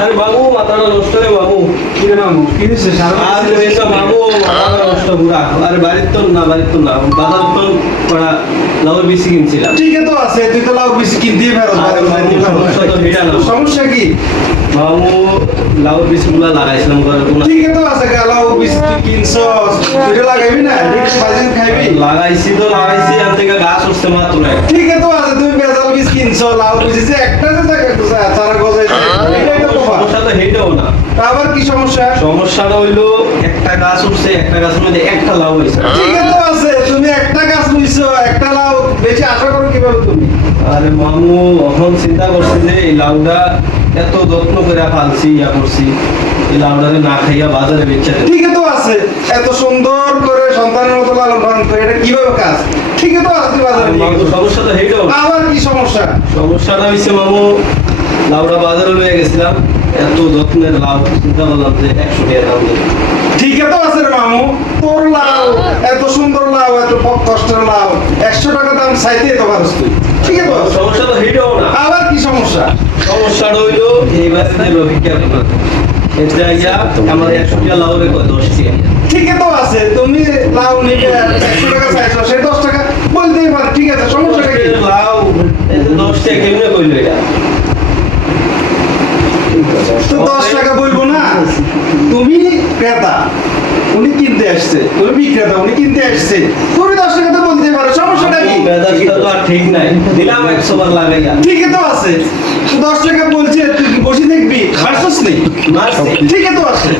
আরে বাবু মাথাটা নষ্ট রে বাবু। কি রে মামু কি হয়েছে আর হয়েছে বাবু মাথাটা নষ্ট পুরা। আরে বাড়ির তো না বাজার তো পড়া লাউর বেশি কিনছিলাম। ঠিকই তো আছে, তুই তো লাউ বেশি কিনতেই পারো। সমস্যা তো ভিড়া না সমস্যা কি? বাবু লাউর বেশি গুলা লাগাইছিলাম ঘরে কোনো ঠিকই তো আছে, লাউ বেশি তুই কিনছস, তুই লাগাইবি না, বাজি খাইবি। লাগাইছি আর থেকে গাছ উঠছে মাত্র ঠিকই তো আছে, তুমি বেজাল বীজ কিনছো, লাউ বীজ যে একটা যে থাকে তারা গজাইছে, এটাই তো কথা। সমস্যা তো হেঁটেও না। তা আবার কি সমস্যা? সমস্যাটা হইলো একটা গাছ উঠছে, একটা গাছের মধ্যে একটা লাউ হয়েছে। ঠিকই তো আছে, তুমি একটা গাছ রুইছো, একটা লাউ বেশি আশা করো কিভাবে তুমি? আরে মামু এখন চিন্তা করছি যে এই লাউটা এত যত্ন করে পালছি করছি, এই লাউটাকে না খাইয়া বাজারে বেচে দেব। ঠিকই তো আছে, এত সুন্দর করে সন্তানের মতো লালন পালন করে, এটা কিভাবে কাজ? ঠিকই তো আছে, তুই বাজারে নিয়ে গেছো। সমস্যা তো হেঁটেও না। আবার কি সমস্যা? সমস্যাটা হয়েছে মামু, লাউটা বাজারে লয়ে গেছিলাম, এত যত্নের লাউ, চিন্তা করলাম যে 100 টাকা দাম দেব। ঠিকই তো আছে রে মামু, তোর লাউ এত সুন্দর লাউ, এত কষ্টের লাউ, 100 টাকা দাম চাইতে তো পারস তুই। ঠিকই তো আছে। সমস্যা তো হেঁটেও না। আবার কি সমস্যা? সমস্যাটা হইলো এই বাচ্চাদের অভিজ্ঞতা এটা গিয়া আমার 100 টাকা লাউ রে 10 টাকা। ঠিকই তো আছে, তুমি লাউ নিবে 100 টাকা চাইছো, সে 10 টাকা বলতেই পারে। ঠিক আছে, সমস্যাটা কি? লাউ 10 টাকা কেমনে কইলো এটা? তো 10 টাকা বলবো না, তুমি ক্রেতা, উনি কিনতে আসছে, তুমি বিক্রেতা, উনি কিনতে আসছে, তুমি 10 টাকা তো বলতে পারো। সমস্যাটা কি? বেদাসটা তো আর ঠিক নাই, দিলাম 100 বার লাগাইয়া। ঠিকই তো আছে, 10 টাকা বলছে, তুই কি বসে দেখবি? মারছস নেই? মারছি ঠিকই তো আছে,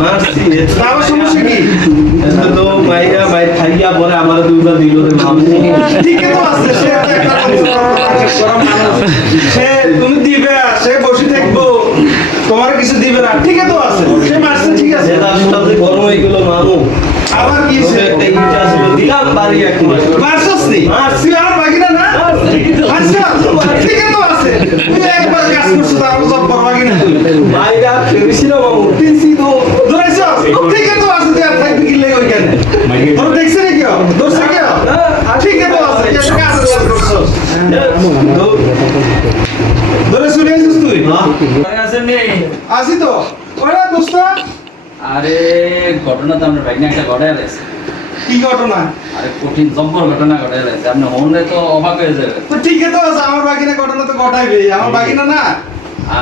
মারছি তা আবার সমস্যা কি? এটা তো মাইরা খাইয়া পরে আমার দুইটা দিল রে মামু। ঠিকই তো আছে, সে তো একটা মানুষ, সে তুমি দিবে, সে বসে থাকবো, তোমার কিছু দিবে না। ঠিকই তো আছে, সে মারছে, ঠিক আছে। বেদাসটা যে গরম হয়ে গেল মামু। আবার কি তোকে একটা ইটা ছিল, দিলাম বাড়ি এক মাস। মারছস নেই? তুই আমার বাগিনা না? আচ্ছা, ঠিকই তো আছে, তুই একবার কাজ করছিস, তার জব্বর বাগিনা তুই। মাইরা ফেরেছিল মামু, তিনছি তো। ধরেছস? ঠিকই তো আছে, তুই আর থাকবি কি লেগে ওইখানে? তোর দেখছে নাকি ও? ধরছে কি ও? ঠিকই তো আছে, তুই একটা কাজ করছস। ধরে শুনে আসিস তুই? আসি তো। ওরে দোস্ত, আরে ঘটনা তো আমরা ভাইনা একটা ঘটায় লাগছে। কি ঘটনা? আরে কঠিন জব্বর ঘটনা ঘটায় লাগছে, আপনি হলে তো অবাক হয়ে যাবে। তো ঠিকই তো আছে, আমার বাগিনা ঘটনা তো ঘটাইবে, আমার বাগিনা না।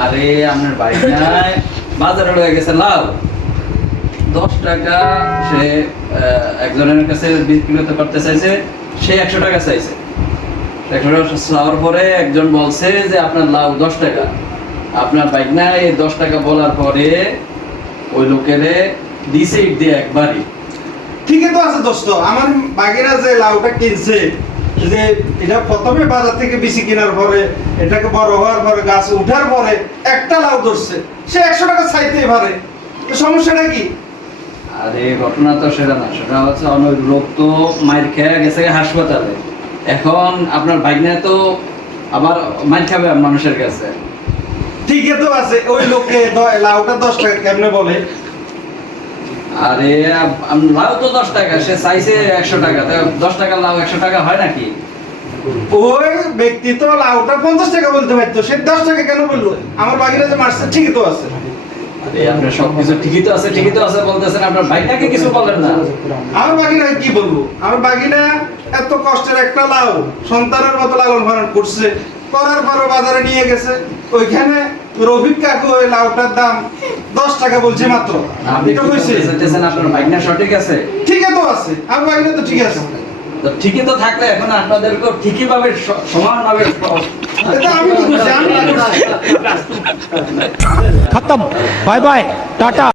আরে আপনার ভাইনায় বাজারে লয়ে গেছে লাউ 10 টাকা, সে একজনের কাছে বিক্রি করতে পারতে চাইছে, সে 100 টাকা চাইছে। 100 টাকা চাওয়ার পরে একজন বলছে যে আপনার লাউ 10 টাকা। আপনার ভাইনায় এই 10 টাকা বলার পরে ওই লোকেরে দিছে ইট দিয়ে একবারই। ঠিকই তো আছে দোস্ত, আমার বাগিনা যে লাউটা কিনছে, যে এটা প্রথমে বাজার থেকে বেশি কেনার পরে, এটাকে বড় হওয়ার পরে, গাছ উঠার পরে একটা লাউ ধরছে, সে 100 টাকা চাইতেই পারে। তো সমস্যাটা কি? আরে ঘটনা তো সেটা না, সেটা হচ্ছে অনেক লোক তো মাইর খেয়ে গেছে হাসপাতালে। এখন আপনার ভাগ্নে তো আবার মাইর খাবে মানুষের কাছে। ঠিকই তো আছে, ওই লোককে লাউটা 10 টাকা কেমনে বলে? আরে লাউ তো 10 টাকা, সে চাইছে 100 টাকা, 10 টাকা লাউ 100 টাকা হয় নাকি? ওই ব্যক্তি তো লাউটা 50 টাকা বলতে পারতো, সে 10 টাকা কেন বললো? আমার বাগিনা যে মারছে, ঠিকই তো আছে। আরে আপনার সবকিছু ঠিকই তো আছে বলতেছেন, আপনার ভাইটাকে কিছু বলেন না। আমার বাগিনা কি বলবো? আমার বাগিনা এত কষ্টের একটা লাউ সন্তানের মতো লালন পালন করছে, করার পরে বাজারে নিয়ে গেছে, ওইখানে রফিক কাকু ওই লাউটার দাম 10 টাকা বলছে মাত্র। আপনি এটা কি হইছে? বলতে চাইতেছেন আপনার ভাইনা সঠিক আছে? ঠিকই তো আছে, আমার বাগিনা তো ঠিক আছে। তো ঠিকই তো থাকলে এখন আপনাদেরকে ঠিকই ভাবে সমানভাবে এটা আমি কি করছি? আমি কি করছি? खत्म बाय बाय टाटा।